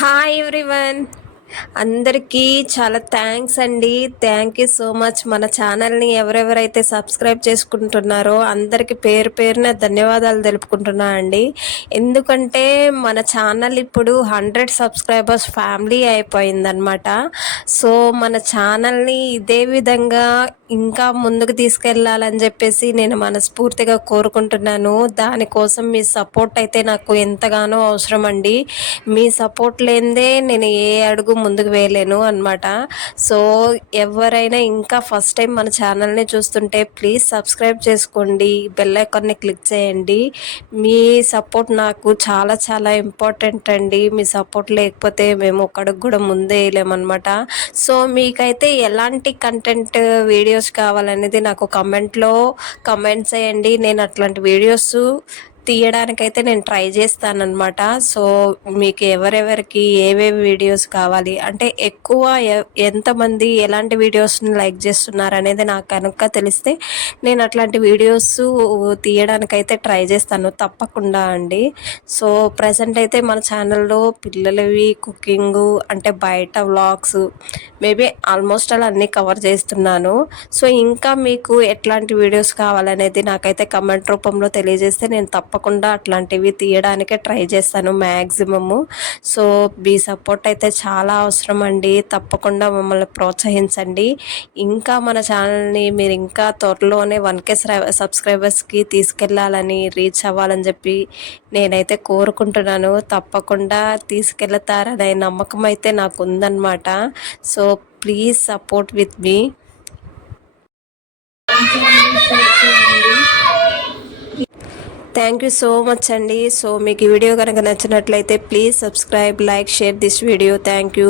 Hi everyone, అందరికీ చాలా thanks అండి. Thank you so much. మన ఛానల్ని ఎవరెవరైతే సబ్స్క్రైబ్ చేసుకుంటున్నారో అందరికీ పేరు పేరున ధన్యవాదాలు తెలుపుకుంటున్నా అండి. ఎందుకంటే మన ఛానల్ ఇప్పుడు 100 సబ్స్క్రైబర్స్ ఫ్యామిలీ అయిపోయిందనమాట. సో మన ఛానల్ని ఇదే విధంగా ఇంకా ముందుకు తీసుకెళ్ళాలని చెప్పేసి నేను మనస్ఫూర్తిగా కోరుకుంటున్నాను. దానికోసం మీ సపోర్ట్ అయితే నాకు ఎంతగానో అవసరం అండి. మీ సపోర్ట్ లేనిదే నేను ఏ అడుగు ముందుకు వేయలేను అనమాట. సో ఎవరైనా ఇంకా ఫస్ట్ టైం మన ఛానల్ని చూస్తుంటే ప్లీజ్ సబ్స్క్రైబ్ చేసుకోండి, బెల్ ఐకాన్ని క్లిక్ చేయండి. మీ సపోర్ట్ నాకు చాలా చాలా ఇంపార్టెంట్ అండి. మీ సపోర్ట్ లేకపోతే మేము ఒక అడుగు కూడా ముందే వేయలేమన్నమాట. సో మీకైతే ఎలాంటి కంటెంట్ వీడియోస్ కావాలనేది నాకు కమెంట్ చేయండి. నేను అట్లాంటి వీడియోస్ తీయడానికైతే నేను ట్రై చేస్తానన్నమాట. సో మీకు ఎవరెవరికి ఏవేవి వీడియోస్ కావాలి అంటే ఎక్కువ ఎంతమంది ఎలాంటి వీడియోస్ని లైక్ చేస్తున్నారు అనేది నాకు కనుక తెలిస్తే నేను అట్లాంటి వీడియోస్ తీయడానికైతే ట్రై చేస్తాను తప్పకుండా అండి. సో ప్రజెంట్ అయితే మన ఛానల్లో పిల్లలవి కుకింగ్ అంటే బయట వ్లాగ్స్ మేబీ ఆల్మోస్ట్ అలా అన్నీ కవర్ చేస్తున్నాను. సో ఇంకా మీకు ఎట్లాంటి వీడియోస్ కావాలనేది నాకైతే కమెంట్ రూపంలో తెలియజేస్తే నేను తప్పకుండా అట్లాంటివి తీయడానికే ట్రై చేస్తాను మ్యాక్సిమము. సో మీ సపోర్ట్ అయితే చాలా అవసరం అండి. తప్పకుండా మమ్మల్ని ప్రోత్సహించండి. ఇంకా మన ఛానల్ని మీరు ఇంకా త్వరలోనే 1K సబ్స్క్రైబర్స్కి తీసుకెళ్ళాలని రీచ్ అవ్వాలని చెప్పి నేనైతే కోరుకుంటున్నాను. తప్పకుండా తీసుకెళ్తారనే నమ్మకం అయితే నాకు ఉందన్నమాట. So please support with me. Thank you so much అండి. సో మీకు ఈ వీడియో కనుక నచ్చినట్లయితే please subscribe, like, share this video. Thank you.